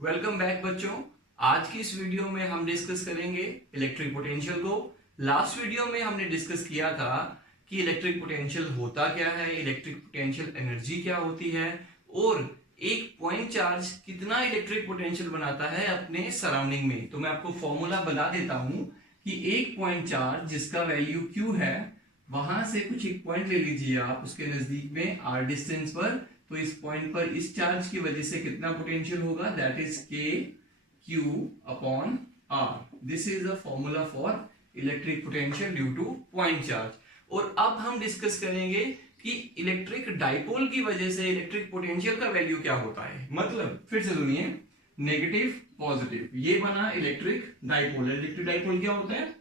Welcome back बच्चों। आज की इस वीडियो में हम डिस्कस करेंगे इलेक्ट्रिक पोटेंशियल को। लास्ट वीडियो में हमने डिस्कस किया था कि इलेक्ट्रिक पोटेंशियल होता क्या है, इलेक्ट्रिक पोटेंशियल एनर्जी क्या होती है और एक पॉइंट चार्ज कितना इलेक्ट्रिक पोटेंशियल बनाता है अपने सराउंडिंग में। तो मैं आपको फॉर्मूला बता देता हूं कि एक पॉइंट चार्ज जिसका वैल्यू Q है, वहां से कुछ एक पॉइंट ले लीजिए आप उसके नजदीक में r डिस्टेंस पर। तो इस पॉइंट पर इस चार्ज की वजह से कितना पोटेंशियल होगा, that is K Q upon R. This is the formula for electric potential due to point charge. और अब हम डिस्कस करेंगे कि इलेक्ट्रिक डाइपोल की वजह से इलेक्ट्रिक पोटेंशियल का वैल्यू क्या होता है। मतलब फिर से सुनिए, नेगेटिव पॉजिटिव, ये बना इलेक्ट्रिक डाइपोल। इलेक्ट्रिक डाइपोल क्या होता है,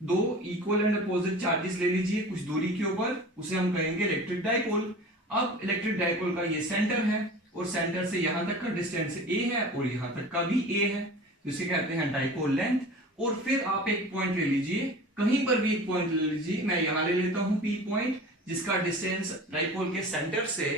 दो इक्वल एंड अपोजिट चार्जेस ले लीजिए कुछ दूरी के ऊपर, उसे हम कहेंगे इलेक्ट्रिक डाइपोल। अब इलेक्ट्रिक डाइपोल का ये सेंटर है और सेंटर से यहां तक का डिस्टेंस ए है और यहां तक का भी ए है, तो इसे कहते हैं डाइपोल लेंथ। और फिर आप एक पॉइंट ले लीजिए, कहीं पर भी एक पॉइंट ले लीजिए, मैं यहां ले लेता हूं पी पॉइंट, जिसका डिस्टेंस डाइपोल के सेंटर से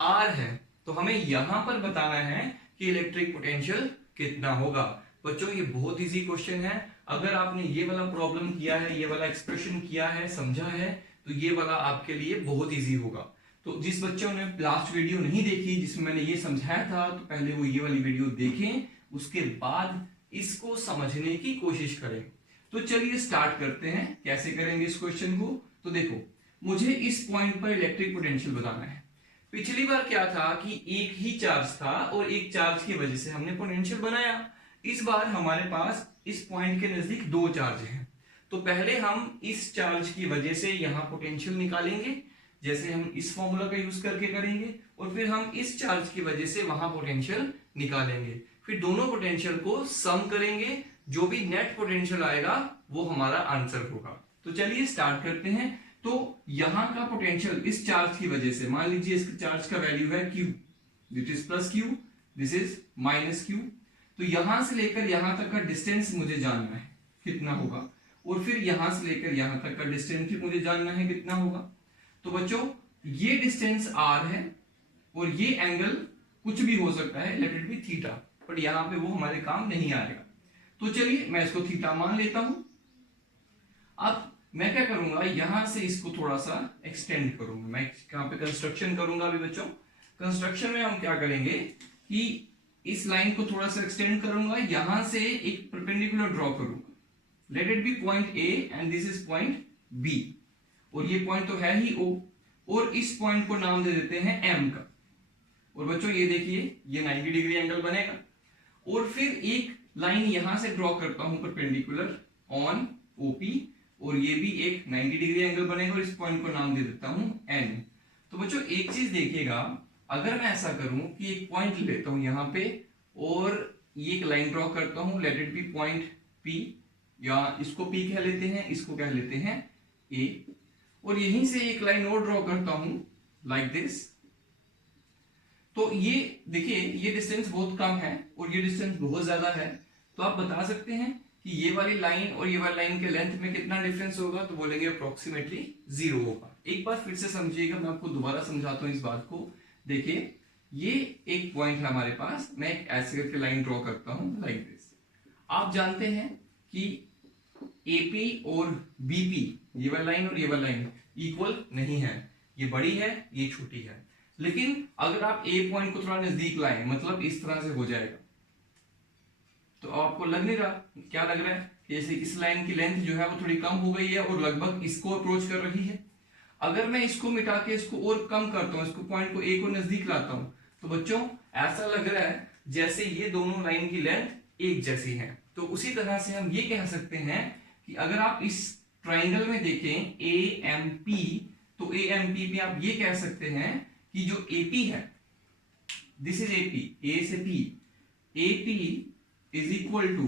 आर है। तो हमें यहां पर बताना है कि इलेक्ट्रिक पोटेंशियल कितना होगा। बच्चों ये बहुत इजी क्वेश्चन है। अगर आपने ये वाला प्रॉब्लम किया है, ये वाला एक्सप्रेशन किया है, समझा है, तो ये वाला आपके लिए बहुत इजी होगा। तो जिस बच्चों ने लास्ट वीडियो नहीं देखी जिसमें मैंने ये समझाया था, तो पहले वो ये वाली वीडियो देखें, उसके बाद इसको समझने की कोशिश करें। तो चलिए स्टार्ट करते हैं, कैसे करेंगे इस क्वेश्चन को। तो देखो, मुझे इस पॉइंट पर इलेक्ट्रिक पोटेंशियल बताना है। पिछली बार क्या था कि एक ही चार्ज था और एक चार्ज की वजह से हमने पोटेंशियल बनाया। इस बार हमारे पास इस पॉइंट के नजदीक दो चार्ज हैं। तो पहले हम इस चार्ज की वजह से यहां पोटेंशियल निकालेंगे, जैसे हम इस फॉर्मूला का यूज करके करेंगे, और फिर हम इस चार्ज की वजह से वहां पोटेंशियल निकालेंगे। फिर दोनों पोटेंशियल को सम करेंगे, जो भी नेट पोटेंशियल आएगा वो हमारा आंसर होगा। तो चलिए स्टार्ट करते हैं। तो यहां का पोटेंशियल इस चार्ज की वजह से, मान लीजिए इस चार्ज का वैल्यू है Q, this is plus Q, this is minus Q। तो यहां से लेकर यहां तक का डिस्टेंस मुझे जानना है कितना होगा, और फिर यहां से लेकर यहां तक का डिस्टेंस भी मुझे जानना है कितना होगा। तो बच्चों ये डिस्टेंस r है और ये एंगल कुछ भी हो सकता है, late it B theta, but यहां पे वो हमारे काम नहीं आएगा। तो चलिए मैं इसको थीटा मान लेता हूं। अब मैं क्या करूंगा, यहां से इसको थोड़ा सा एक्सटेंड करूंगा। मैं यहां पे कंस्ट्रक्शन करूंगा। अभी बच्चों कंस्ट्रक्शन में हम क्या करेंगे कि इस लाइन को थोड़ा सा एक्सटेंड करूंगा, यहां से एक परपेंडिकुलर ड्रॉ करूंगा। Let it be point A and this is point B, और ये पॉइंट तो है ही O, और इस पॉइंट को नाम दे देते हैं M का। और बच्चों ये देखिए ये 90 डिग्री एंगल बनेगा। और फिर एक लाइन यहां से ड्रॉ करता हूं परपेंडिकुलर ऑन OP, और ये भी एक 90 डिग्री एंगल बनेगा, और इस पॉइंट को नाम दे देता हूं N। तो बच्चों एक चीज देखिएगा, अगर मैं ऐसा करूं कि एक पॉइंट लेता हूं यहां पे और ये एक लाइन ड्रॉ करता हूं, late it be point P, या इसको P कह लेते हैं, इसको कह लेते हैं A, और यहीं से एक लाइन और ड्रॉ करता हूं लाइक दिस। तो ये देखिए ये डिस्टेंस बहुत कम है और ये डिस्टेंस बहुत ज्यादा है। तो आप बता सकते हैं कि ये वाली लाइन और ये वाली लाइन के लेंथ में कितना डिफरेंस होगा, तो बोलेंगे अप्रोक्सीमेटली 0 होगा। एक बार फिर से समझिएगा, मैं आपको दोबारा समझाता हूं इस बात को। देखिए ये एक पॉइंट है हमारे पास, मैं एक ऐसे करके लाइन ड्रॉ करता हूं लाइक दिस। आप जानते हैं कि AP और BP, ये वाली लाइन और ये वाली लाइन इक्वल नहीं है, ये बड़ी है ये छोटी है। लेकिन अगर आप A पॉइंट को थोड़ा नजदीक लाएं, मतलब इस तरह से हो जाएगा। तो आपको लग नहीं रहा, क्या लग रहा है, जैसे इस लाइन की लेंथ जो है वो थोड़ी कम हो गई है और लगभग इसको अप्रोच कर रही है। अगर मैं इसको मिटा के इसको और कम करता हूं, इसको पॉइंट को A को नजदीक लाता हूं, तो बच्चों ऐसा लग रहा है जैसे ये दोनों लाइन की लेंथ एक जैसी है। तो उसी तरह से हम ये कह सकते हैं कि अगर आप इस ट्राइंगल में देखें AMP, तो AMP में आप ये कह सकते हैं कि जो AP है, दिस इज AP, A से P, AP इज इक्वल टू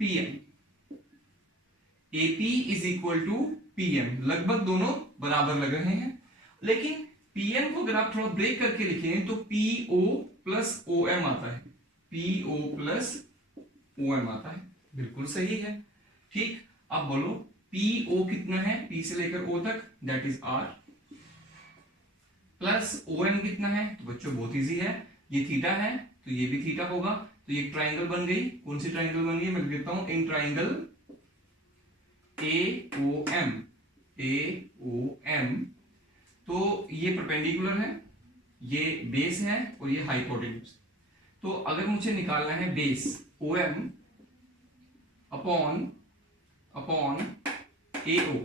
PM, AP इज इक्वल टू PM, लगभग दोनों बराबर लग रहे हैं। लेकिन PM को अगर आप थोड़ा ब्रेक करके लिखें तो PO प्लस OM आता है, PO प्लस OM आता है, बिल्कुल सही है। ठीक, अब बोलो PO कितना है, P से लेकर O तक, that is R, plus OM कितना है, तो बच्चों बहुत इजी है, ये थीटा है तो ये भी थीटा होगा। तो ये ट्राइंगल बन गई। कौन सी ट्राइंगल बन गई, मैं लिख देता हूं, इन ट्राइंगल AOM, AOM। तो ये परपेंडिकुलर है, ये बेस है और ये हाइपोटेन्यूज। तो अगर मुझे निकालना है base OM upon AO,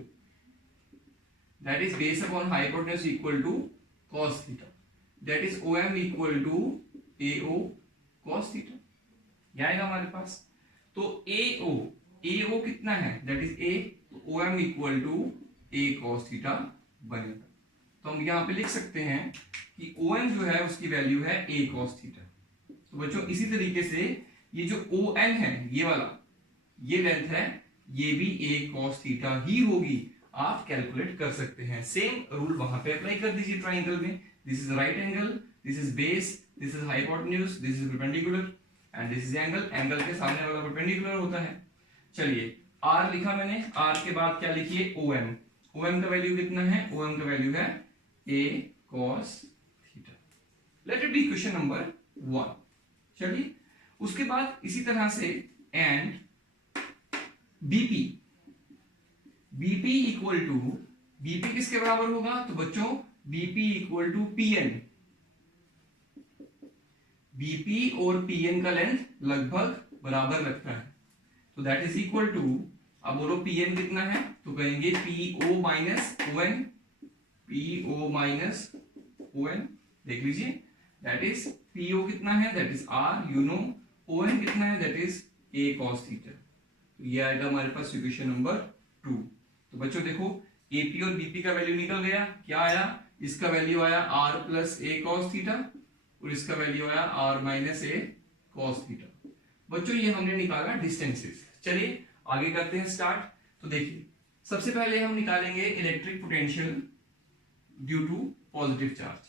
that is base upon hypotenuse equal to cos theta, that is OM equal to AO cos theta। क्या आएगा हमारे पास, तो AO कितना है, that is A, तो OM equal to A cos theta बनेगा। तो हम यहाँ पे लिख सकते हैं कि OM जो है उसकी वैल्यू है A cos theta। तो बच्चों इसी तरीके से ये जो ON है, ये वाला, ये लेंथ है, ये भी A cos theta ही होगी, आप कैलकुलेट कर सकते हैं। सेम रूल वहां पे अप्लाई कर दीजिए ट्राइंगल में। This is right angle, this is base, this is hypotenuse, this is perpendicular and this is angle. Angle के सामने वाला परपेंडिकुलर होता है। चलिए R लिखा मैंने, R के बाद क्या लिखिए, OM। OM का वैल्यू कितना है, OM का वैल्यू है A cos theta। Let it be question number 1। चलिए उसके बाद इसी तरह से and BP equal to, BP किसके बराबर होगा, तो बच्चों BP equal to PN। BP और PN का लेंथ लगभग बराबर लगता है, तो दैट इज इक्वल टू, अब बोलो PN कितना है, तो कहेंगे PO minus ON, PO minus ON। देख लीजिए, दैट इज PO कितना है, that is R, you know. ON कितना है, that is A cos theta। तो ये आएगा हमारे पास इक्वेशन नंबर 2। तो बच्चों देखो AP और BP का वैल्यू निकल गया, क्या आया, इसका वैल्यू आया R plus A cos theta और इसका वैल्यू आया R minus A cos theta. बच्चों ये हमने निकाला डिस्टेंसेस। चलिए आगे करते हैं स्टार्ट। तो देखिए सबसे पहले हम निकालेंगे electric potential due to positive charge.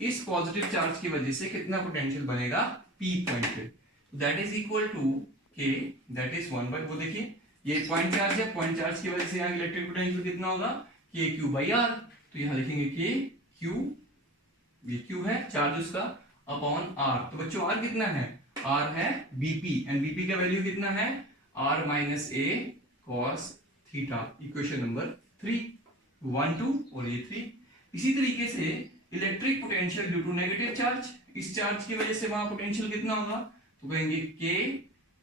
इस पॉजिटिव चार्ज की वजह से कितना पोटेंशियल बनेगा P पॉइंट पे, that is equal to K, that is 1 by, वो देखिए ये पॉइंट चार्ज है, पॉइंट चार्ज की वजह से यहाँ इलेक्ट्रिक पोटेंशियल कितना होगा, KQ बाई R। तो यहाँ लिखेंगे KQ, ये Q है चार्ज उसका, अपॉन R। तो बच्चों R कितना है, R है BP एंड BP का वैल्यू कितना है, R minus A cos theta. Equation number 3, 1 2 और ये 3। इसी तरीके से electric potential due to negative charge, इस चार्ज की वजह से वहां पोटेंशियल कितना होगा, तो कहेंगे K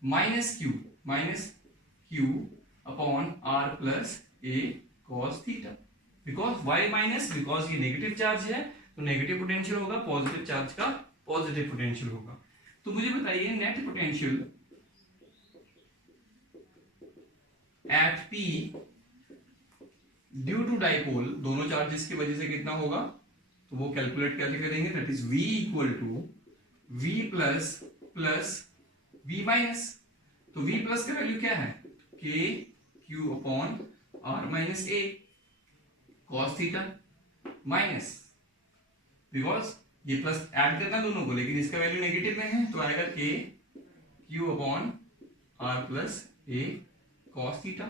minus Q upon R plus A cos theta. Because why minus, because ये नेगेटिव चार्ज है तो नेगेटिव पोटेंशियल होगा, पॉजिटिव चार्ज का पॉजिटिव पोटेंशियल होगा। तो मुझे बताइए net potential at P due to dipole, दोनों चार्जेस की वजह से कितना होगा, तो वो कैलकुलेट कैसे करेंगे, that is V equal to V plus plus V minus. तो V प्लस का वैल्यू क्या है, K Q upon R minus A cos theta, minus, because ये प्लस ऐड करना दोनों को, लेकिन इसका वैल्यू नेगेटिव में है तो आएगा K Q upon R plus A cos theta.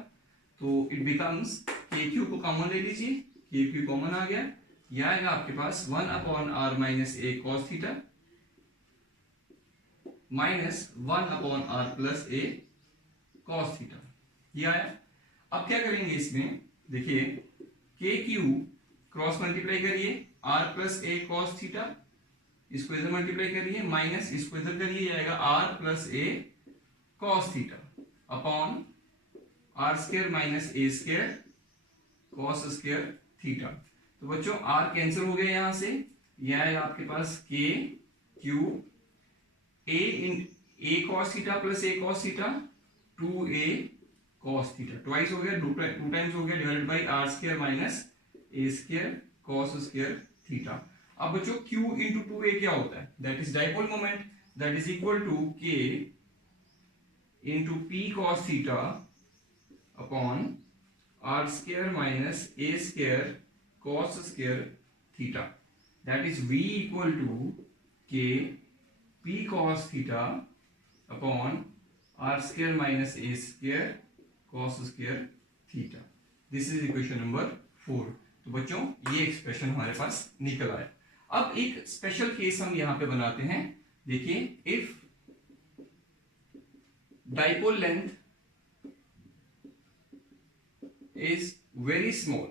तो इट बिकम्स K Q को कॉमन ले लीजिए, K Q कॉमन आ गया, ये आएगा आपके पास 1 upon R minus A cos theta minus 1 upon R plus A cos theta, ये आया। अब क्या करेंगे इसमें, देखिए KQ क्रॉस मल्टीप्लाई करिए, R plus A cos theta, इसको इधर मल्टीप्लाई करिए, माइनस इसको इधर करिए, ये आएगा R plus A cos theta upon R square minus A square cos square theta. तो बच्चों R कैंसिल हो गया यहां से, ये आएगा आपके पास K Q A cos theta plus A cos theta 2A cos theta, twice हो गया, टू टाइम्स हो गया, divided by R square minus A square cos square theta. अब बच्चों Q into 2A क्या होता है, that is dipole moment, that is equal to K into P cos theta upon R square minus A square cos square theta, that is V equal to K P cos theta upon R square minus A square cos square theta. This is equation number 4। तो बच्चों ये expression हमारे पास निकल आया। अब एक special case हम यहां पे बनाते हैं। देखिए if dipole length is very small,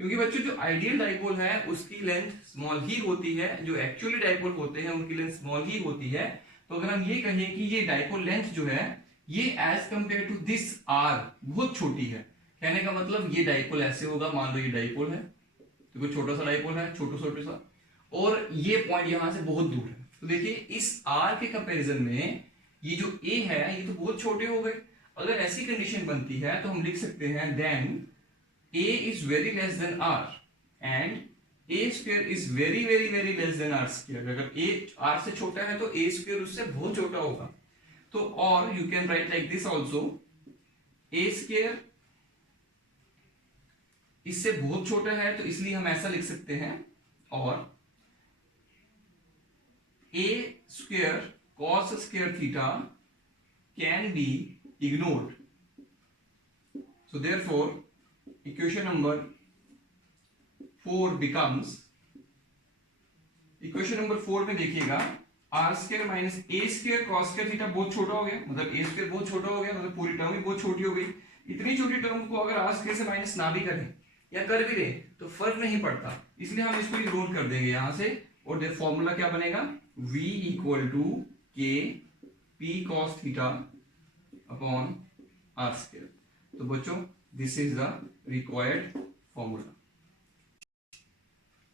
क्योंकि बच्चों जो आइडियल डाइपोल है उसकी लेंथ स्मॉल ही होती है, जो एक्चुअली डाइपोल होते हैं उनकी लेंथ स्मॉल ही होती है। तो अगर हम ये कहें कि ये डाइपोल लेंथ जो है ये as compared to this R बहुत छोटी है, कहने का मतलब ये डाइपोल ऐसे होगा, मान लो ये डाइपोल है तो कोई छोटा सा डाइपोल है, छोटा सा, और ये पॉइंट यहां से बहुत दूर है। तो देखिए इस आर के कंपैरिजन में ये जो ए है ये तो बहुत छोटे हो गए। अगर ऐसी कंडीशन बनती है तो हम लिख सकते हैं then a is very less than r and a square is very very very less than r square। अगर a r से छोटा है तो a square उससे बहुत छोटा होगा। तो और you can write like this also, a square इससे बहुत छोटा है तो इसलिए हम ऐसा लिख सकते हैं, और a square cos square theta can be ignored। So therefore equation number 4 becomes, equation number 4 में देखिएगा R square minus A square cos square theta बहुत छोटा हो गया, मतलब ए स्क्वायर बहुत छोटा हो गया, मतलब पूरी टर्म ही बहुत छोटी हो गई। इतनी छोटी टर्म को अगर आर स्क्वायर से माइनस ना भी करें या कर भी दें तो फर्क नहीं पड़ता, इसलिए हम इसको इग्नोर कर देंगे यहां से। और फॉर्मूला क्या बनेगा, v equal to K P cos theta upon R square. तो बच्चों this is the required formula.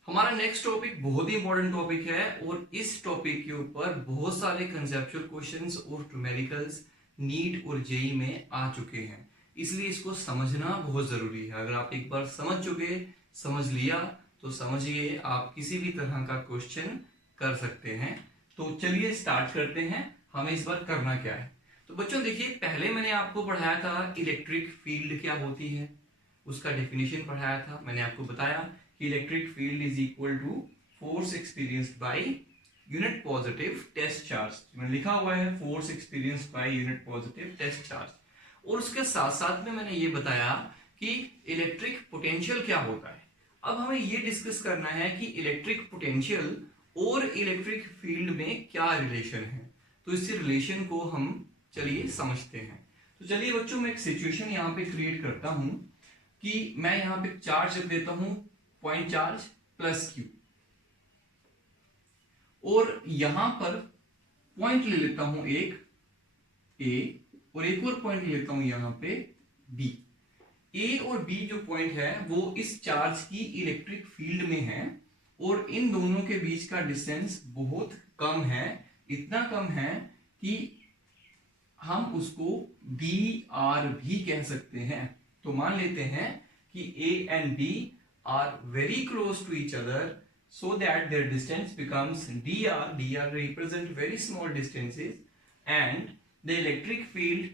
हमारा नेक्स्ट टॉपिक बहुत ही इंपॉर्टेंट टॉपिक है और इस टॉपिक के ऊपर बहुत सारे कंसेप्चुअल क्वेश्चंस और न्यूमेरिकल्स नीट और जेई में आ चुके हैं, इसलिए इसको समझना बहुत जरूरी है। अगर आप एक बार समझ चुके, समझ लिया, तो समझिए आप किसी भी तरह का क्वेश्चन कर सकते हैं। तो चलिए स्टार्ट करते हैं, हमें इस बार करना क्या है। तो बच्चों देखिए पहले मैंने आपको पढ़ाया था इलेक्ट्रिक फील्ड क्या होती है, उसका डेफिनेशन पढ़ाया था। मैंने आपको बताया कि electric field is equal to force experienced by unit positive test charge. मैंने लिखा हुआ है force experienced by unit positive test charge. और उसके साथ साथ में मैंने ये बताया कि इलेक्ट्रिक पोटेंशियल क्या होता है। अब हमें ये डिस्कस करना है कि इलेक्ट्रिक पोटेंशियल और इलेक्ट्रिक फील्ड में क्या रिलेशन है। तो इस रिलेशन को हम चलिए समझते हैं। तो चलिए बच्चों मैं एक सिचुएशन यहाँ पे क्रिएट करता हूं कि मैं यहाँ पे चार्ज रख देता हूं पॉइंट चार्ज प्लस क्यू, और यहां पर पॉइंट ले लेता हूं एक ए और एक और पॉइंट ले लेता हूं यहां पे बी। ए और बी जो पॉइंट है वो इस चार्ज की इलेक्ट्रिक फील्ड में है और इन दोनों के बीच का डिस्टेंस बहुत कम है, इतना कम है कि हम उसको बी आर भी कह सकते हैं। तो मान लेते हैं कि A and B are very close to each other so that their distance becomes dr. dr represent very small distances and the electric field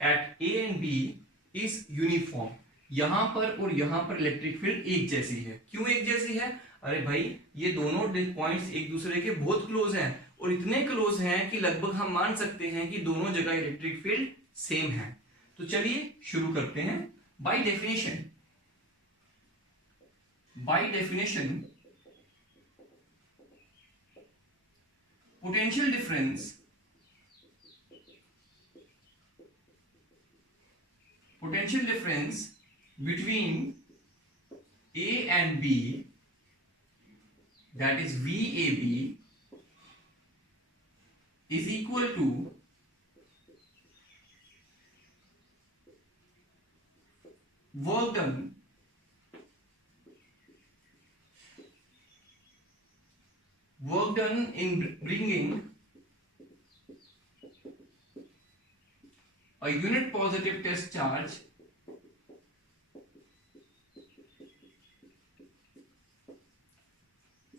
at A and B is uniform। यहां पर और यहां पर इलेक्ट्रिक फील्ड एक जैसी है। क्यों एक जैसी है? अरे भाई ये दोनों पॉइंट्स एक दूसरे के बहुत क्लोज हैं और इतने क्लोज हैं कि लगभग हम मान सकते हैं कि दोनों जगह इलेक्ट्रिक फील्ड सेम है। तो चलिए शुरू करते हैं। By definition potential difference between A and B, that is VAB, is equal to work done in bringing a unit positive test charge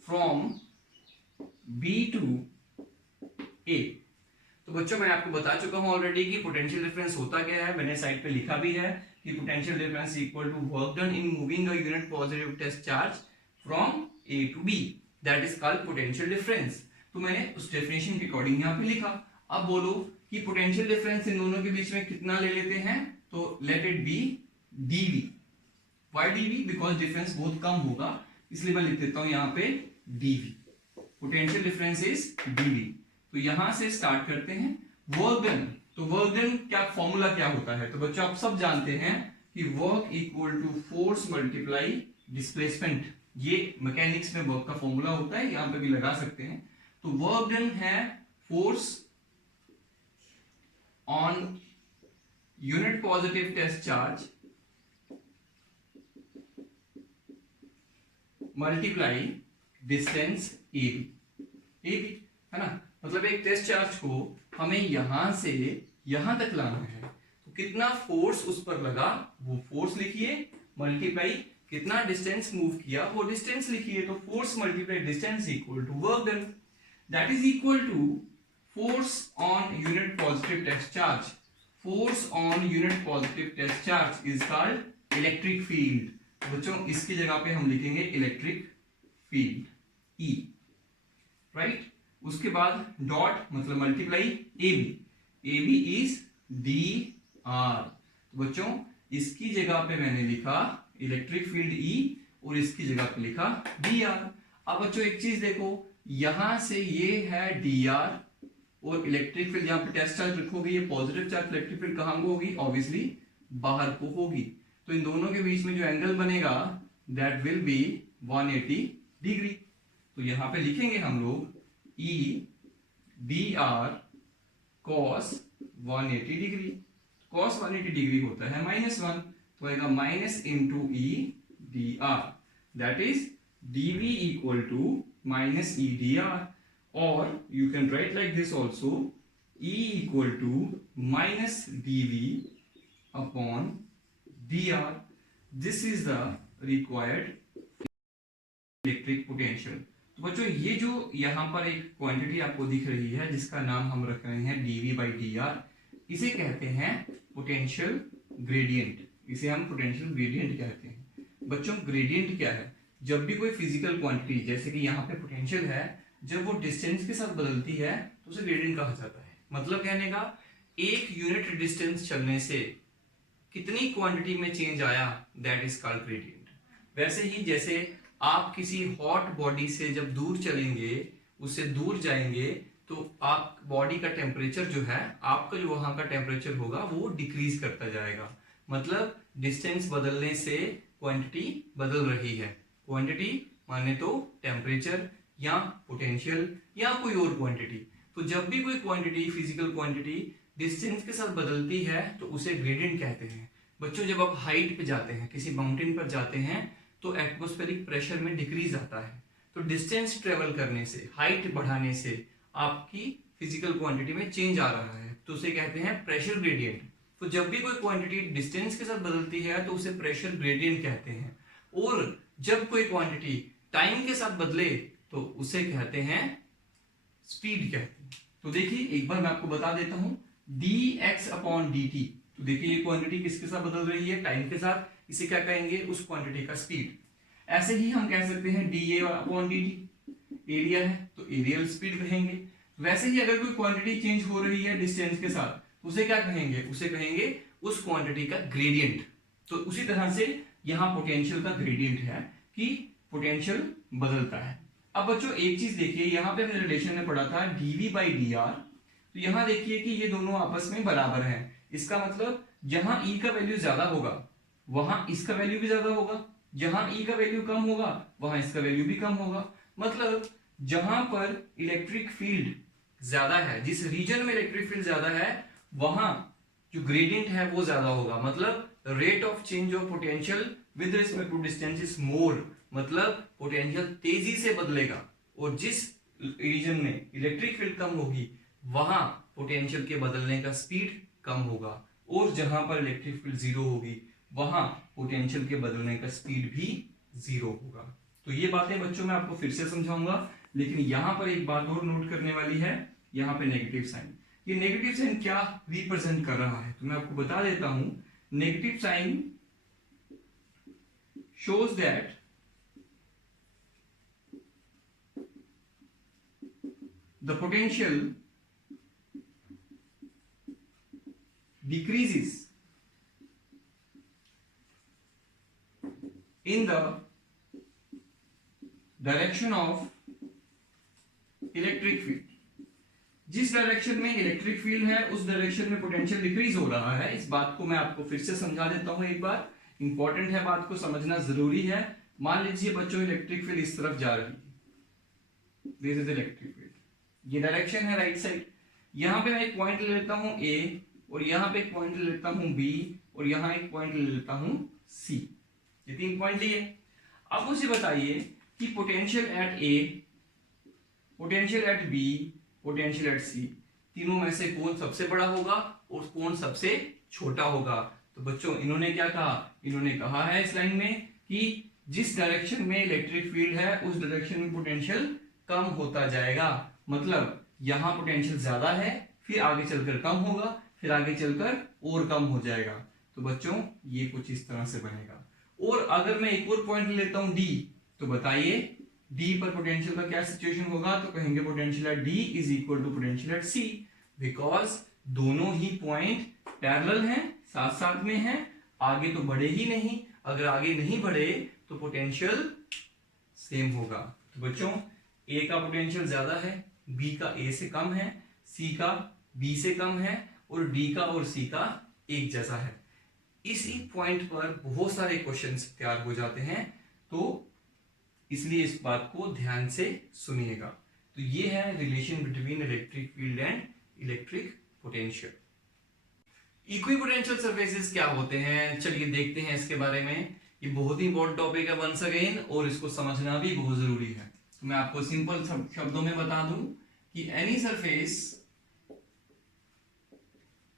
from B to A। तो बच्चों मैं आपको बता चुका हूं ऑलरेडी कि पोटेंशियल डिफरेंस होता क्या है, मैंने साइड पे लिखा भी है कि potential difference equal to work done in moving a unit positive test charge from A to B, that is called potential difference. तो मैंने उस डेफिनेशन के अकॉर्डिंग यहां पे लिखा। अब बोलो कि पोटेंशियल डिफरेंस इन दोनों के बीच में कितना ले लेते हैं, तो late it B dV। Why dV? Because difference बहुत कम होगा, इसलिए मैं लिख देता हूं यहां पे dV। Potential difference is dV। तो यहां से स्टार्ट करते हैं। वर्क डन, तो वर्क डन क्या फॉर्मूला क्या होता है? तो बच्चों आप सब जानते हैं कि work equal to force multiply displacement, ये मैकेनिक्स में वर्क का फॉर्मूला होता है, यहां पे भी लगा सकते हैं। तो वर्क डन है force on unit positive test charge multiply distance A B, है ना। मतलब एक टेस्ट चार्ज को हमें यहां से यहां तक लाना है, तो कितना फोर्स उस पर लगा वो फोर्स लिखिए, मल्टीप्लाई कितना डिस्टेंस मूव किया वो डिस्टेंस लिखिए। तो force multiply distance equal to work done, that is equal to force on unit positive test charge. Force on unit positive test charge is called electric field. बच्चों इसकी जगह पे हम लिखेंगे इलेक्ट्रिक फील्ड E, राइट। उसके बाद dot मतलब multiply A B is D R. बच्चों इसकी जगह पे मैंने लिखा इलेक्ट्रिक फील्ड E और इसकी जगह पे लिखा डी आर। अब बच्चों एक चीज देखो, यहां से ये है डी आर और इलेक्ट्रिक फील्ड यहां पे टेस्ट चार्ज रखोगे, ये पॉजिटिव चार्ज, इलेक्ट्रिक फील्ड कहां को होगी? ऑब्वियसली बाहर को होगी। तो इन दोनों के बीच में जो एंगल बनेगा दैट विल बी 180 डिग्री। तो यहां पे लिखेंगे हम लोग E D R cos 180 degree. Cos 180 degree होता है -1, तो आएगा minus into E D R, that is dv equal to minus E D R. और you can write like this also, E equal to minus dv upon dr. This is the required electric potential. तो बच्चों ये जो यहाँ पर एक quantity आपको दिख रही है जिसका नाम हम रख रहे हैं dv by dr, इसे कहते हैं पोटेंशियल ग्रेडियंट। इसे हम पोटेंशियल ग्रेडियंट कहते हैं। बच्चों ग्रेडियंट क्या है? जब भी कोई फिजिकल क्वांटिटी जैसे कि यहाँ पे पोटेंशियल है, जब वो डिस्टेंस के साथ बदलती है तो उसे ग्रेडियंट कहा जाता है। मतलब कहने का एक यूनिट डिस्टेंस चलने से कितनी क्वांटिटी में चेंज आया, दैट इज कॉल्ड ग्रेडियंट। वैसे ही जैसे आप किसी हॉट बॉडी से जब दूर चलेंगे, उससे दूर जाएंगे, तो आप बॉडी का टेम्परेचर जो है, आपका जो वहां का टेम्परेचर होगा वो डिक्रीज करता जाएगा। मतलब डिस्टेंस बदलने से क्वांटिटी बदल रही है। क्वांटिटी माने तो टेम्परेचर या पोटेंशियल या कोई और क्वांटिटी। तो जब भी कोई क्वांटिटी, फिजिकल क्वांटिटी डिस्टेंस के साथ बदलती है तो उसे ग्रेडियंट कहते हैं। बच्चों जब आप हाइट पे जाते हैं, किसी माउंटेन पर जाते हैं, तो एटमॉस्फेरिक प्रेशर में डिक्रीज आता है। तो डिस्टेंस ट्रेवल करने से, हाइट बढ़ाने से आपकी फिजिकल क्वांटिटी में चेंज आ रहा है, तो उसे कहते हैं प्रेशर ग्रेडियंट। तो जब भी कोई क्वांटिटी डिस्टेंस के साथ बदलती है तो उसे प्रेशर ग्रेडियंट कहते हैं। और जब कोई क्वांटिटी टाइम के साथ बदले तो उसे कहते हैं स्पीड कहते हैं। तो देखिए एक बार मैं आपको बता देता हूं, dx अपॉन dt। तो देखिए ये क्वांटिटी किसके साथ बदल रही है? टाइम के साथ। इसे क्या कहेंगे? उस क्वांटिटी का स्पीड। ऐसे ही हम कह सकते हैं dA अपॉन dt, एरिया है तो एरियल स्पीड कहेंगे। वैसे ही अगर कोई क्वांटिटी चेंज हो रही है डिस्टेंस के साथ, उसे क्या कहेंगे? उसे कहेंगे उस क्वांटिटी का ग्रेडियंट। तो उसी तरह से यहां पोटेंशियल का ग्रेडियंट है कि पोटेंशियल बदलता है। अब बच्चों एक चीज देखिए, यहां पे हमने रिलेशन में पढ़ा था dv by dr। तो यहां देखिए कि ये दोनों आपस में बराबर हैं। इसका मतलब जहां E का वैल्यू ज्यादा होगा वहां इसका वैल्यू भी ज्यादा होगा, जहां E का वैल्यू कम होगा वहां इसका वैल्यू भी कम होगा। मतलब जहां पर इलेक्ट्रिक फील्ड ज्यादा है, जिस रीजन में इलेक्ट्रिक फील्ड ज्यादा है, वहां जो ग्रेडियंट है वो ज्यादा होगा। मतलब rate of change of potential with respect to distance is more. मतलब पोटेंशियल तेजी से बदलेगा। और जिस रीजन में इलेक्ट्रिक फील्ड कम होगी वहां पोटेंशियल के बदलने का स्पीड कम होगा। और जहां पर इलेक्ट्रिक फील्ड जीरो होगी वहां पोटेंशियल के बदलने का स्पीड भी जीरो होगा। तो ये बातें बच्चों मैं आपको फिर से समझाऊंगा, लेकिन यहां पर एक बात और नोट करने वाली है, यहां पे नेगेटिव साइन। ये नेगेटिव साइन क्या रिप्रेजेंट कर रहा है तो मैं आपको बता देता हूं। Negative sign shows that the potential decreases in the direction of electric field, जिस डायरेक्शन में इलेक्ट्रिक फील्ड है उस डायरेक्शन में पोटेंशियल डिक्रीज हो रहा है। इस बात को मैं आपको फिर से समझा देता हूं एक बार, इंपॉर्टेंट है, बात को समझना जरूरी है। मान लीजिए बच्चों इलेक्ट्रिक फील्ड इस तरफ जा रही है, दिस इज इलेक्ट्रिक फील्ड, ये डायरेक्शन है राइट साइड। यहां पे मैं एक पॉइंट ले लेता हूं ए, और यहां पे एक पॉइंट ले लेता हूं बी, और यहां एक पॉइंट ले लेता हूं सी। ये 3 पॉइंट लिए। अब मुझे बताइए कि potential at A, potential at B, potential at C, तीनों में से कौन सबसे बड़ा होगा और कौन सबसे छोटा होगा। तो बच्चों इन्होंने क्या कहा, इन्होंने कहा है इस लाइन में कि जिस डायरेक्शन में इलेक्ट्रिक फील्ड है उस डायरेक्शन में पोटेंशियल कम होता जाएगा। मतलब यहां पोटेंशियल ज्यादा है, फिर आगे चलकर कम होगा, फिर आगे चलकर और कम हो जाएगा। तो बच्चों ये कुछ इस तरह से बनेगा। और अगर मैं एक और पॉइंट लेता हूं डी, तो बताइए डी पर पोटेंशियल का क्या सिचुएशन होगा। तो कहेंगे potential at D is equal to potential at C, because दोनों ही पॉइंट पैरेलल हैं, साथ साथ में हैं, आगे तो बढ़े ही नहीं। अगर आगे नहीं बढ़े तो पोटेंशियल सेम होगा। तो बच्चों ए का पोटेंशियल ज्यादा है, बी का ए से कम है, सी का बी से कम है, और डी का और सी का एक जैसा है। इसी पॉइंट पर बहुत सारे क्वेश्चंस तैयार हो जाते हैं, तो इसलिए इस बात को ध्यान से सुनिएगा। तो ये है relation between electric field and electric potential. Equipotential surfaces क्या होते हैं, चलिए देखते हैं इसके बारे में। ये बहुत ही इंपॉर्टेंट टॉपिक है वंस अगेन, और इसको समझना भी बहुत जरूरी है। तो मैं आपको सिंपल शब्दों में बता दूं कि any surface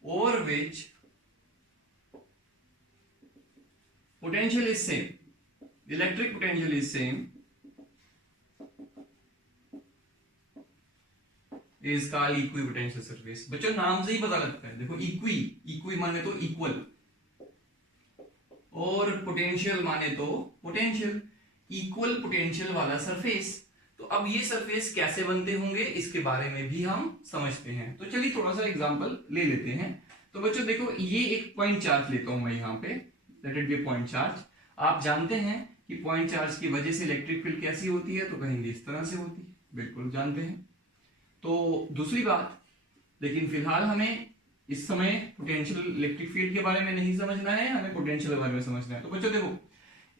over which potential is same, electric potential is same, is called equipotential surface। बच्चों नाम से ही पता लगता है, देखो इक्वी माने तो इक्वल, और पोटेंशियल माने तो पोटेंशियल, इक्वल पोटेंशियल वाला सरफेस। तो अब ये सरफेस कैसे बनते होंगे इसके बारे में भी हम समझते हैं। तो चलिए थोड़ा सा एग्जांपल ले लेते हैं। तो बच्चों देखो ये एक पॉइंट चार्ज लेता हूं मैं यहाँ पे, late it be point charge. आप जानते हैं कि पॉइंट चार्ज की वजह से इलेक्ट्रिक फील्ड कैसी होती है, तो कहेंगे इस तरह से होती है, बिल्कुल जानते हैं। तो दूसरी बात, लेकिन फिलहाल हमें इस समय पोटेंशियल इलेक्ट्रिक फील्ड के बारे में नहीं समझना है, हमें पोटेंशियल के बारे में समझना है। तो बच्चों देखो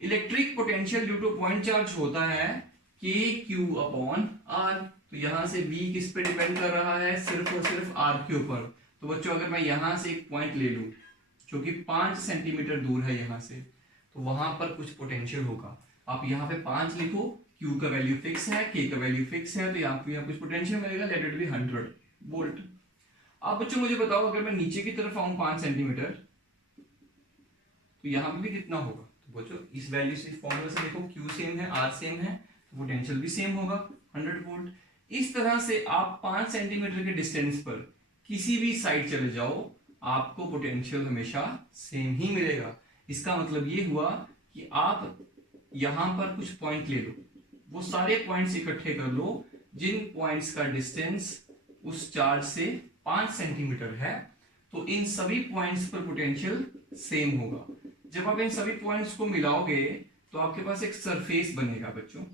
electric potential due to point charge होता है के क्यू अपॉन आर। तो यहां से बी किस पे डिपेंड कर रहा है, सिर्फ और सिर्फ आर के ऊपर। तो बच्चों अगर मैं यहां से एक पॉइंट ले लूं जो कि 5 सेंटीमीटर दूर है यहाँ से, तो वहां पर कुछ पोटेंशियल होगा। आप यहाँ पे 5 लिखो, Q का वैल्यू फिक्स है, K का वैल्यू फिक्स है, तो आपको यहाँ कुछ पोटेंशियल मिलेगा, लेट इट बी 100 वोल्ट। अब बच्चों मुझे बताओ अगर मैं नीचे की तरफ आऊं 5 सेंटीमीटर, तो यहाँ पे भी कितना होगा। तो बच्चों इस वैल्यू से, इस फॉर्मूला से देखो Q सेम है, R सेम है, तो पोटेंशियल भी सेम होगा 100 वोल्ट। इस तरह से आप 5 सेंटीमीटर के डिस्टेंस पर किसी भी साइड चले जाओ, आपको पोटेंशियल हमेशा सेम ही मिलेगा। इसका मतलब ये हुआ कि आप यहां पर कुछ पॉइंट ले लो, वो सारे पॉइंट्स इकट्ठे कर लो जिन पॉइंट्स का डिस्टेंस उस चार्ज से 5 सेंटीमीटर है, तो इन सभी पॉइंट्स पर पोटेंशियल सेम होगा। जब आप इन सभी पॉइंट्स को मिलाओगे तो आपके पास एक सरफेस बनेगा बच्चों।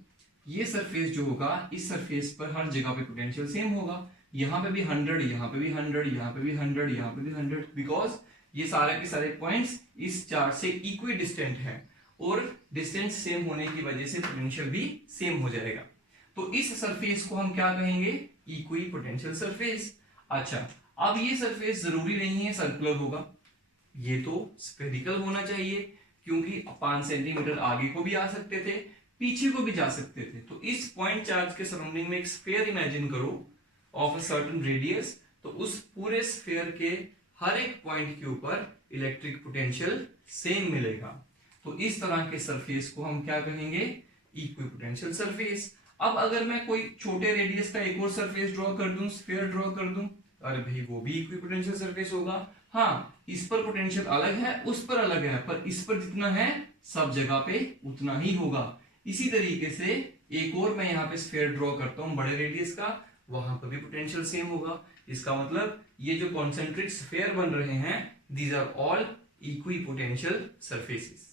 ये सरफेस जो होगा, इस सरफेस पर हर जगह पे पोटेंशियल सेम होगा। यहाँ पे भी 100, यहाँ पे भी 100, यहाँ पे भी 100, यहाँ पे भी 100, बिकॉज ये सारे के सारे पॉइंट्स इस चार्ज से इक्वी डिस्टेंट है, और डिस्टेंस सेम होने की वजह से पोटेंशियल भी सेम हो जाएगा। तो इस सरफेस को हम क्या कहेंगे, इक्वी पोटेंशियल सरफेस। अच्छा, अब ये सरफेस जरूरी नहीं है सर्कुलर होगा, ये तो स्फेरिकल होना चाहिए, क्योंकि 5 सेंटीमीटर आगे को भी आ सकते थे, पीछे को भी जा सकते थे। तो इस पॉइंट चार्ज के सराउंडिंग में एक स्फीयर इमेजिन करो ऑफ अ सर्टेन रेडियस, तो उस पूरे स्फीयर के हर एक पॉइंट के ऊपर इलेक्ट्रिक पोटेंशियल सेम मिलेगा। तो इस तरह के सरफेस को हम क्या कहेंगे, इक्विपोटेंशियल सरफेस। अब अगर मैं कोई छोटे रेडियस का एक और सरफेस ड्रॉ कर दूं, स्फीयर ड्रॉ कर दूं, अरे भाई वो भी इक्विपोटेंशियल सरफेस होगा। हाँ, इस पर पोटेंशियल अलग है, उस पर अलग है, पर इस पर जितना है सब जगह पे उतना ही होगा। इसी तरीके से एक और मैं यहाँ पे स्फीयर ड्रॉ करता हूँ बड़े रेडियस का, वहां पर भी पोटेंशियल सेम होगा। इसका मतलब ये जो कॉन्सेंट्रिक स्फीयर बन रहे हैं, these are all equipotential surfaces.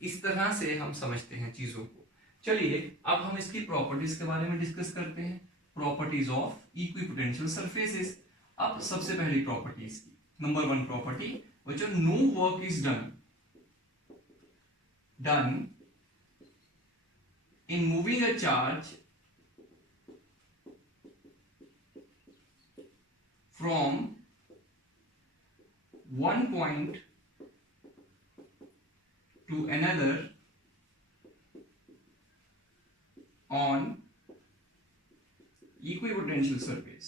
इस तरह से हम समझते हैं चीजों को। चलिए अब हम इसकी प्रॉपर्टीज के बारे में डिस्कस करते हैं। Properties of equipotential surfaces. अब सबसे पहली प्रॉपर्टीज, नंबर 1 प्रॉपर्टी बच्चों, no work is done in moving a charge from one point to another on equipotential surface.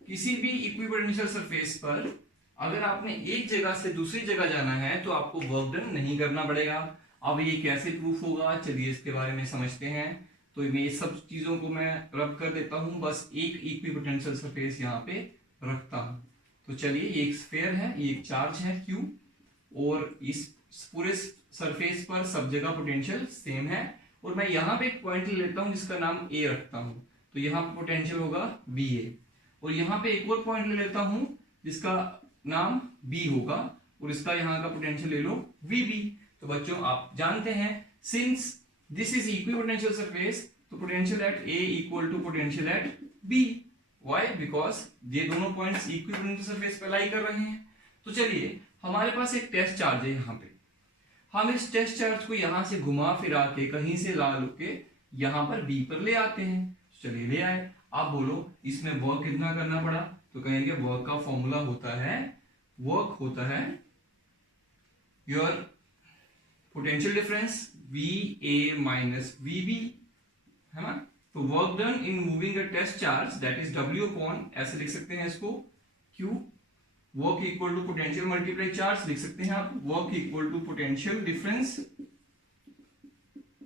किसी भी इक्विपोटेंशियल सरफेस पर अगर आपने एक जगह से दूसरी जगह जाना है तो आपको वर्क डन नहीं करना पड़ेगा। अब ये कैसे प्रूफ होगा, चलिए इसके बारे में समझते हैं। तो मैं सब चीजों को मैं रब कर देता हूं, बस एक इक्विपोटेंशियल सरफेस यहाँ पे रखता हूं। तो चलिए, ये एक स्फीयर है, ये एक चार्ज है Q, और इस पूरे सरफेस पर सब जगह पोटेंशियल सेम है, और मैं यहाँ पे एक पॉइंट ले लेता हूँ जिसका नाम A रखता हूँ, तो यहाँ पे पोटेंशियल होगा VA, और यहाँ पे एक और पॉइंट ले लेता हूँ जिसका नाम B होगा, और इसका यहाँ का पोटेंशियल ले लो VB। तो बच्चों आप जानते हैं, since this is equipotential surface, तो potential at A equal to potential at B। Why? Because ये दोनों पॉइंट्स इक्विपोटेंशियल सरफेस पे लाई कर रहे हैं। तो चलिए, हमारे पास एक टेस्ट चार्ज है यहाँ पे, हम इस टेस्ट चार्ज को यहां से घुमा फिरा के कहीं से ला के यहां पर B पर ले आते हैं। चलिए ले आए। आप बोलो इसमें वर्क कितना करना पड़ा, तो कहेंगे वर्क का फॉर्मूला होता है, वर्क होता है your potential difference VA minus VB, है ना। तो work done in moving a test charge that is W upon, ऐसे लिख सकते हैं इसको, Q, work equal to potential multiply charge लिख सकते हैं आप, work equal to potential difference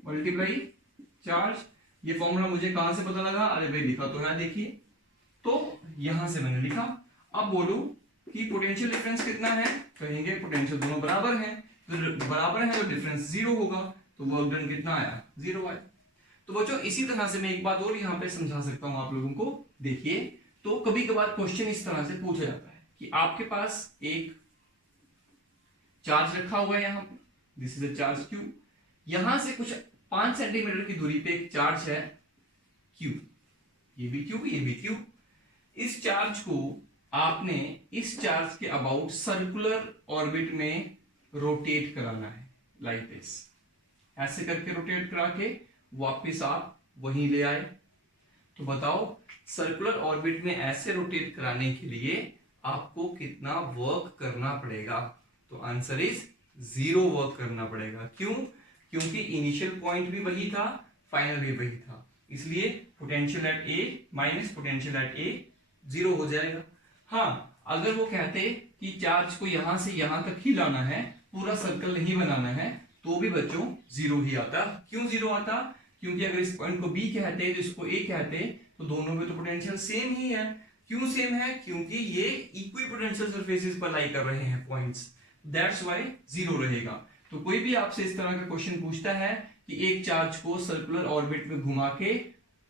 multiply charge. ये फॉर्मूला मुझे कहां से पता लगा? अरे भाई लिखा तो है, देखिए, तो यहां से मैंने लिखा। अब बोलो कि पोटेंशियल डिफरेंस कितना है, कहेंगे पोटेंशियल दोनों बराबर हैं, तो बराबर है तो डिफरेंस 0 होगा, तो वर्क डन कितना आया? 0 आया। तो बच्चों इसी तरह से मैं एक बात और यहां पे समझा सकता हूं आप लोगों को। देखिए, तो कभी कभार क्वेश्चन इस तरह से पूछा जाता है कि आपके पास एक चार्ज रखा हुआ है, यहां पे this is a charge Q, यहां से कुछ 5 सेंटीमीटर की दूरी पे एक चार्ज है Q, ये भी Q, ये भी Q। इस चार्ज को आपने इस चार्ज के अबाउट सर्कुलर ऑर्बिट में रोटेट कराना है, लाइक दिस, ऐसे करके रोटेट करा के वापिस आप वहीं ले आए। तो बताओ, सर्कुलर ऑर्बिट में ऐसे रोटेट कराने के लिए आपको कितना वर्क करना पड़ेगा? तो आंसर इज 0 वर्क करना पड़ेगा। क्यों? क्योंकि इनिशियल पॉइंट भी वही था, फाइनल भी वही था, इसलिए potential at A minus potential at A 0 हो जाएगा। हाँ, अगर वो कहते कि चार्ज को यहां से यहां तक ही लाना है, पूरा सर्कल नहीं बनाना है, तो भी बच्चों 0 ही आता। क्यों 0 आता? क्योंकि अगर इस पॉइंट को B कहते तो इसको A कहते, तो दोनों में तो पोटेंशियल सेम ही है। क्यों सेम है? क्योंकि ये इक्विपोटेंशियल सरफेसेस पर लाई कर रहे हैं पॉइंट्स, दैट्स व्हाई 0 रहेगा। तो कोई भी आपसे इस तरह का क्वेश्चन पूछता है कि एक चार्ज को सर्कुलर ऑर्बिट में घुमा के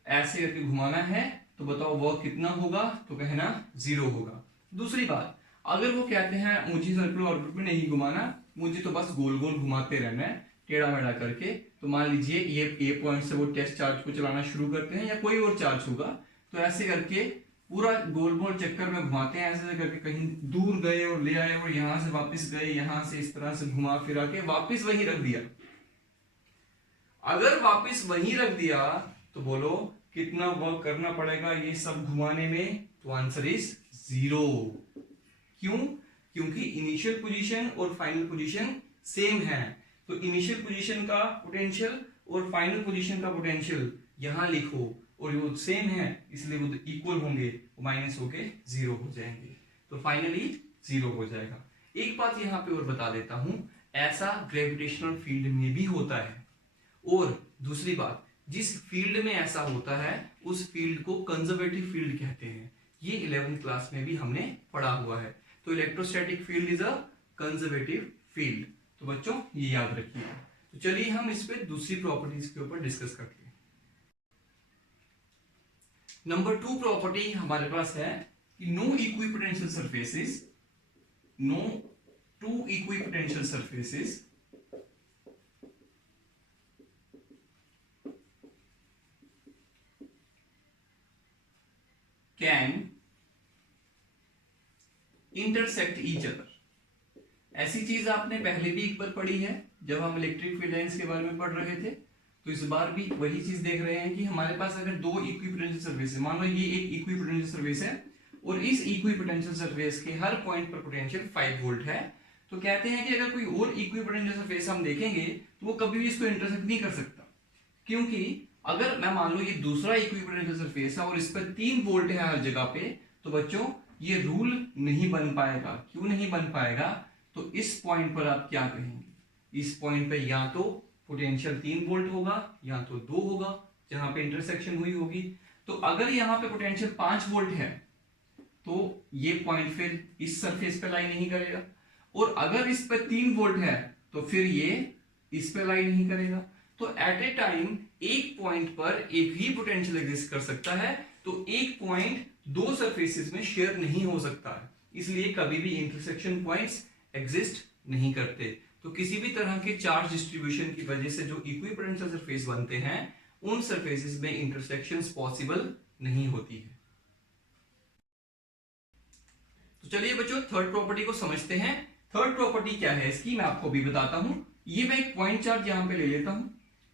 ऐसे करके घुमाना है, तो बताओ वर्क कितना होगा? तो कहना 0 होगा। दूसरी बात, अगर वो कहते हैं मुझे सर्कुलर ऑर्बिट में नहीं घुमाना, मुझे तो बस गोल गोल घुमाते रहना है टेढ़ा मेढ़ा करके, तो मान लीजिए ये A पॉइंट से वो टेस्ट चार्ज को चलाना शुरू करते हैं, या कोई और चार्ज होगा, तो ऐसे करके पूरा गोल गोल चक्कर में घुमाते हैं, ऐसे करके कहीं दूर गए और ले आए, और यहां से वापस गए, यहां से इस तरह से घुमा फिरा के वापस वहीं रख दिया। अगर वापस वहीं रख दिया तो बोलो कितना वर्क करना पड़ेगा ये सब घुमाने में? तो आंसर इज 0। क्यों? क्योंकि इनिशियल पोजीशन और फाइनल पोजीशन सेम है, तो इनिशियल पोजीशन का पोटेंशियल और फाइनल पोजीशन का पोटेंशियल यहां लिखो, और वो सेम है इसलिए वो इक्वल होंगे, माइनस होके 0 हो जाएंगे, तो फाइनली 0 हो जाएगा। एक बात यहां पे और बता देता हूं, ऐसा ग्रेविटेशनल फील्ड में भी होता है, और दूसरी बात, जिस फील्ड में ऐसा होता है उस फील्ड को कंजर्वेटिव फील्ड कहते हैं। ये 11th क्लास में भी हमने पढ़ा हुआ है। तो electrostatic field is a conservative field. तो बच्चों ये याद रखिए। तो चलिए हम इस पे दूसरी प्रॉपर्टीज के ऊपर डिस्कस करते हैं। नंबर 2 प्रॉपर्टी हमारे पास है कि no equipotential surfaces, no two equipotential surfaces can intersect each other. ऐसी चीज आपने पहले भी एक बार पढ़ी है जब हम इलेक्ट्रिक फील्ड लाइंस के बारे में पढ़ रहे थे। तो इस बार भी वही चीज देख रहे हैं कि हमारे पास अगर दो इक्विपोटेंशियल सरफेस है, मान लो ये एक इक्विपोटेंशियल सरफेस है और इस इक्विपोटेंशियल सरफेस के हर पॉइंट पर पोटेंशियल 5 वोल्ट है, तो कहते हैं कि अगर कोई और इक्विपोटेंशियल सरफेस हम देखेंगे तो वो कभी भी इसको इंटरसेक्ट नहीं कर सकता, क्योंकि अगर मैं मान लो ये दूसरा इक्विपोटेंशियल सरफेस है और इस पर 3 वोल्ट है हर जगह पे, तो बच्चों ये रूल नहीं बन पाएगा। क्यों नहीं बन पाएगा? तो इस पॉइंट पर आप क्या कहेंगे, इस पॉइंट पे या तो पोटेंशियल 3 वोल्ट होगा या तो 2 होगा जहां पे इंटरसेक्शन हुई होगी। तो अगर यहाँ पे पोटेंशियल 5 वोल्ट है तो ये पॉइंट फिर इस सरफेस पे लाई नहीं करेगा, और अगर इस पे 3 वोल्ट है तो फिर ये इस पे लाई नहीं करेगा। तो एट ए टाइम एक पॉइंट पर एक ही पोटेंशियल एग्जिस्ट कर सकता है, तो एक पॉइंट दो सरफेसेस में शेयर नहीं हो सकता है, इसलिए कभी भी इंटरसेक्शन पॉइंट्स एग्जिस्ट नहीं करते। तो किसी भी तरह के चार्ज डिस्ट्रीब्यूशन की वजह से जो इक्विपोटेंशियल सरफेस बनते हैं उन सरफेसेस में इंटरसेक्शंस पॉसिबल नहीं होती है। तो चलिए बच्चों थर्ड प्रॉपर्टी को समझते हैं। थर्ड प्रॉपर्टी क्या है इसकी मैं आपको भी बताता हूं। ये मैं एक पॉइंट चार्ज यहां पे ले लेता हूं।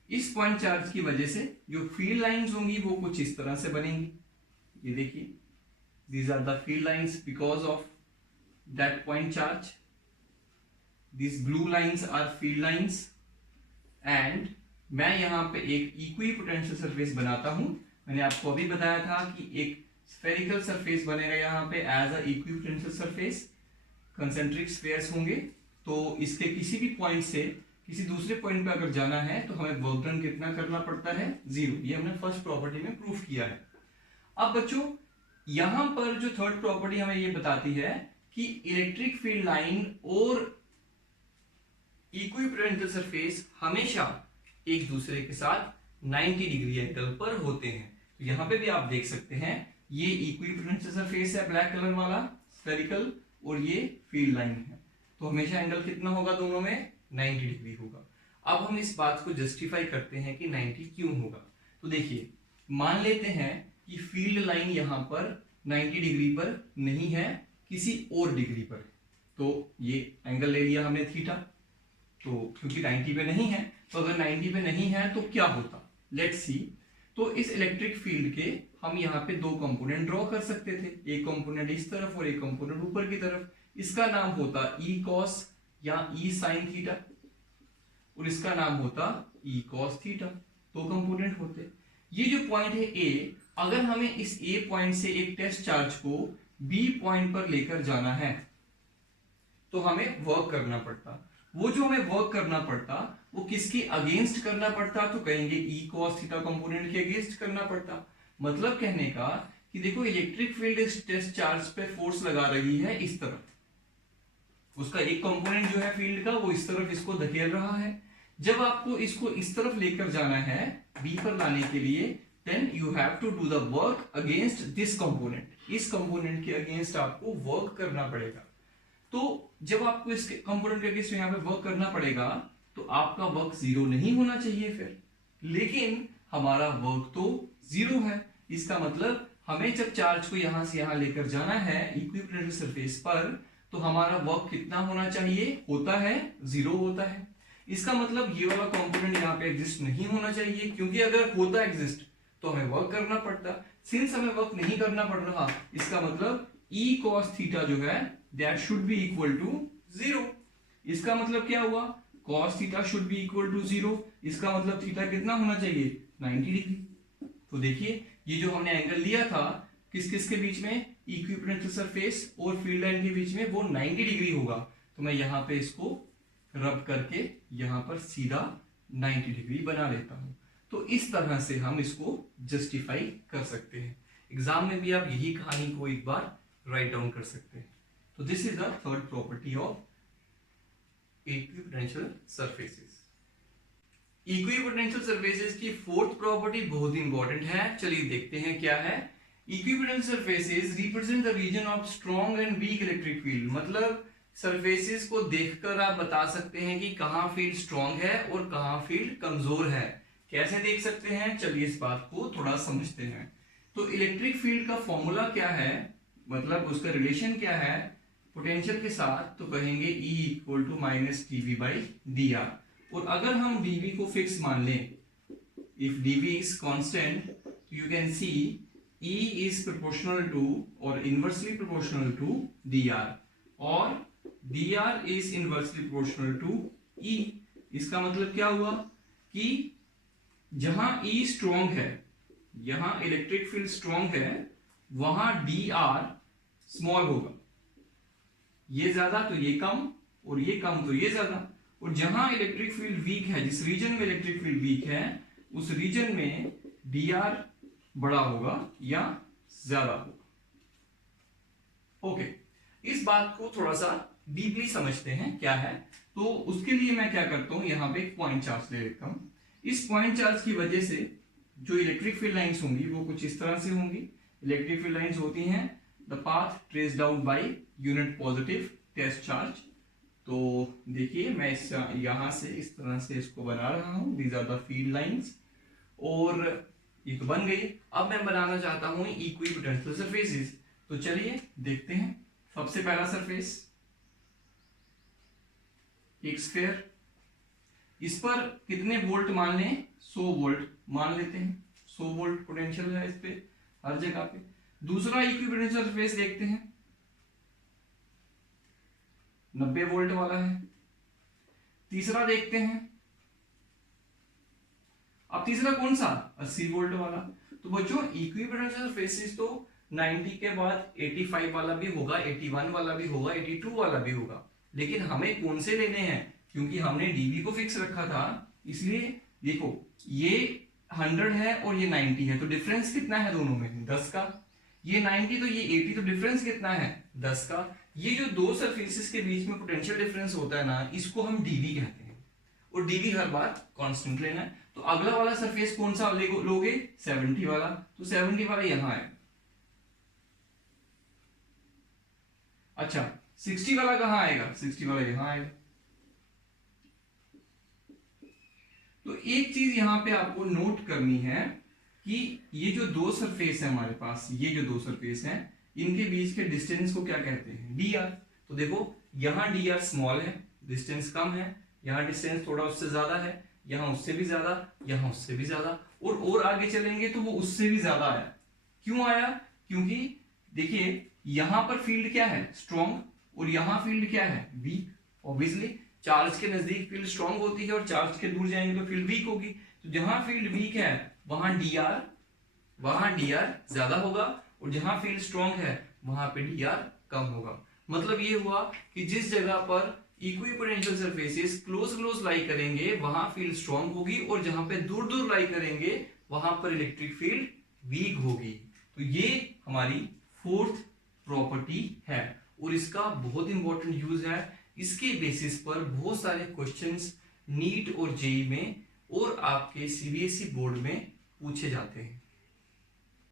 इस पॉइंट चार्ज की वजह से जो फील्ड लाइंस होंगी वो कुछ इस तरह से बनेंगी। ये देखिए, these are the field lines because of that point charge. These blue lines are field lines and मैं यहां पे एक इक्विपोटेंशियल सरफेस बनाता हूं। मैंने आपको अभी बताया था कि एक स्फेरिकल सरफेस बनेगा यहां पे as a equipotential surface, concentric spheres होंगे। तो इसके किसी भी पॉइंट से किसी दूसरे पॉइंट पे अगर जाना है तो हमें वर्क डन कितना करना पड़ता है? 0। ये हमने फर्स्ट प्रॉपर्टी में प्रूफ किया है। अब बच्चों यहां पर जो थर्ड प्रॉपर्टी हमें ये बताती है कि इलेक्ट्रिक फील्ड लाइन और इक्विपोटेंशियल सरफेस हमेशा एक दूसरे के साथ 90 डिग्री एंगल पर होते हैं। तो यहां पे भी आप देख सकते हैं ये इक्विपोटेंशियल सरफेस है ब्लैक कलर वाला स्फेरिकल, और ये फील्ड लाइन है, तो हमेशा एंगल कितना होगा दोनों में? 90 डिग्री होगा। अब हम इस बात को जस्टिफाई करते हैं कि 90 क्यों होगा। तो देखिए, मान लेते हैं कि फील्ड लाइन यहां पर 90 डिग्री पर नहीं है, किसी और डिग्री पर, तो ये एंगल ले लिया हमने थीटा। तो क्योंकि 90 पे नहीं है, तो अगर 90 पे नहीं है तो क्या होता, लेट्स सी। तो इस इलेक्ट्रिक फील्ड के हम यहाँ पे दो कंपोनेंट ड्रॉ कर सकते थे, एक कंपोनेंट इस तरफ और एक कंपोनेंट ऊपर की तरफ। इसका नाम होता ई कॉस या ई साइन थीटा, और इसका नाम होता ई कॉस थीटा। दो कंपोनेंट होते। ये जो पॉइंट है ए, अगर हमें इस ए पॉइंट से एक टेस्ट चार्ज को बी पॉइंट पर लेकर जाना है तो हमें वर्क करना पड़ता। वो जो हमें वर्क करना पड़ता वो किसके अगेंस्ट करना पड़ता? तो कहेंगे ई कॉस थीटा कंपोनेंट के अगेंस्ट करना पड़ता। मतलब कहने का कि देखो इलेक्ट्रिक फील्ड इस टेस्ट चार्ज पे फोर्स लगा रही है इस तरफ, उसका एक कंपोनेंट जो है फील्ड का वो इस तरफ इसको धकेल रहा है। जब आपको इसको इस तरफ लेकर जाना है बी पर लाने के लिए, then you have to do the work against this component. इस कंपोनेंट के अगेंस्ट आपको वर्क करना पड़ेगा। तो जब आपको इस कंपोनेंट के अगेंस्ट यहाँ पे वर्क करना पड़ेगा तो आपका वर्क 0 नहीं होना चाहिए फिर, लेकिन हमारा वर्क तो 0 है। इसका मतलब हमें जब चार्ज को यहां से यहां लेकर जाना है इक्विपोटेंशियल सरफेस पर, तो हमारा वर्क कितना होना चाहिए? होता है 0 होता है। इसका मतलब ये वाला कंपोनेंट यहाँ पे एग्जिस्ट नहीं होना चाहिए, क्योंकि अगर होता एग्जिस्ट तो हमें वर्क करना पड़ता। सिंस हमें वर्क नहीं करना पड़ रहा, इसका मतलब ई कॉस थीटा जो है that should be equal to 0। इसका मतलब क्या हुआ? Cos theta should be equal to 0। इसका मतलब थीटा कितना होना चाहिए? 90 डिग्री। तो देखिए ये जो हमने एंगल लिया था किस किस के बीच में, इक्विपोटेंशियल सरफेस और फील्ड लाइन के बीच में, वो 90 डिग्री होगा। तो मैं यहाँ पे इसको रब करके यहाँ पर सीधा 90 डिग्री बना लेता हूं। तो इस तरह से हम इसको जस्टिफाई कर सकते हैं। एग्जाम में भी आप यही कहानी को एक बार राइट डाउन कर सकते हैं। तो this is the third property of equipotential surfaces. Equipotential surfaces की फोर्थ प्रॉपर्टी बहुत इंपॉर्टेंट है। चलिए देखते हैं क्या है। Equipotential surfaces represent the region of strong and weak electric field. मतलब सरफेसेस को देखकर आप बता सकते हैं कि कहां फील्ड स्ट्रॉन्ग है और कहां फील्ड कमजोर है। कैसे देख सकते हैं? चलिए इस बात को थोड़ा समझते हैं। तो इलेक्ट्रिक फील्ड का फॉर्मूला क्या है, मतलब उसका रिलेशन क्या है पोटेंशियल के साथ, तो कहेंगे E equal to minus dV by dr। और अगर हम dV को फिक्स मान लें, if dV is constant, you can see E is proportional to or inversely proportional to dr और dr is inversely proportional to E। इसका मतलब क्या हुआ कि जहां E स्ट्रॉन्ग है, यहां इलेक्ट्रिक फील्ड स्ट्रॉन्ग है, वहां dr स्मॉल होगा, ये ज्यादा तो ये कम और ये कम तो ये ज्यादा। और जहां इलेक्ट्रिक फील्ड वीक है, जिस रीजन में इलेक्ट्रिक फील्ड वीक है उस रीजन में dr बड़ा होगा या ज्यादा होगा। ओके, इस बात को थोड़ा सा डीपली समझते हैं क्या है। तो उसके लिए मैं क्या करता हूं, यहां पे एक पॉइंट चार्ज ले लेता हूं। इस पॉइंट चार्ज की वजह से जो इलेक्ट्रिक फील्ड लाइंस होंगी वो कुछ इस तरह से होंगी। इलेक्ट्रिक फील्ड लाइंस होती हैं the path traced out by unit positive test charge. तो देखिए मैं इस यहां से इस तरह से इसको बना रहा हूं, these are the field lines, और ये तो बन गई। अब मैं बनाना चाहता हूं इक्विपोटेंशियल सरफेसेस। तो चलिए देखते हैं। सबसे पहला सरफेस एक स्फीयर, इस पर कितने वोल्ट मान लें, 100 वोल्ट मान लेते हैं। 100 वोल्ट पोटेंशियल है इस पे हर जगह पे। दूसरा इक्विपोटेंशियल सरफेस देखते हैं, 90 वोल्ट वाला है। तीसरा देखते हैं, अब तीसरा कौन सा, 80 वोल्ट वाला। तो बच्चों इक्विपोटेंशियल सरफेसेस तो 90 के बाद 85 वाला भी होगा, 81 वाला भी होगा, 82 वाला भी होगा, लेकिन हमें कौन से लेने हैं, क्योंकि हमने dV को फिक्स रखा था, इसलिए देखो ये 100 है और ये 90 है, तो डिफरेंस कितना है दोनों में, 10 का। ये 90 तो ये 80, तो डिफरेंस कितना है, 10 का। ये जो दो सरफेसेस के बीच में पोटेंशियल डिफरेंस होता है ना, इसको हम dV कहते हैं, और dV हर बार कांस्टेंट लेना है। तो अगला वाला सरफेस कौन सा लोगे, 70 वाला। तो 70 वाला यहां है। अच्छा 60 वाला कहां आएगा, 60 वाला यहां आएगा। तो एक चीज यहां पे आपको नोट करनी है कि ये जो दो सरफेस है हमारे पास, ये जो दो सरफेस हैं, इनके बीच के डिस्टेंस को क्या कहते हैं, dr। तो देखो यहां dr स्मॉल है, डिस्टेंस कम है, यहां डिस्टेंस थोड़ा उससे ज्यादा है, यहां उससे भी ज्यादा, यहां उससे भी ज्यादा, और आगे चलेंगे तो वो उससे भी ज्यादा आया। क्यों आया, क्योंकि देखिए यहां पर फील्ड क्या है, स्ट्रॉन्ग, और यहां फील्ड क्या है, वीक। ऑब्वियसली चार्ज के नजदीक फील्ड स्ट्रॉन्ग होती है और चार्ज के दूर जाएंगे तो फील्ड वीक होगी। तो जहां फील्ड वीक है वहां dr ज्यादा होगा, और जहां फील्ड स्ट्रॉन्ग है वहां पे dr कम होगा। मतलब ये हुआ कि जिस जगह पर इक्विपोटेंशियल सरफेसेस क्लोज लाई करेंगे वहां फील्ड स्ट्रॉन्ग होगी, और जहां पे दूर दूर लाई करेंगे वहां पर इलेक्ट्रिक फील्ड वीक होगी। तो ये हमारी फोर्थ प्रॉपर्टी है, और इसका बहुत इंपॉर्टेंट यूज है। इसके बेसिस पर बहुत सारे क्वेश्चंस नीट और जेईई में और आपके सीबीएसई बोर्ड में पूछे जाते हैं।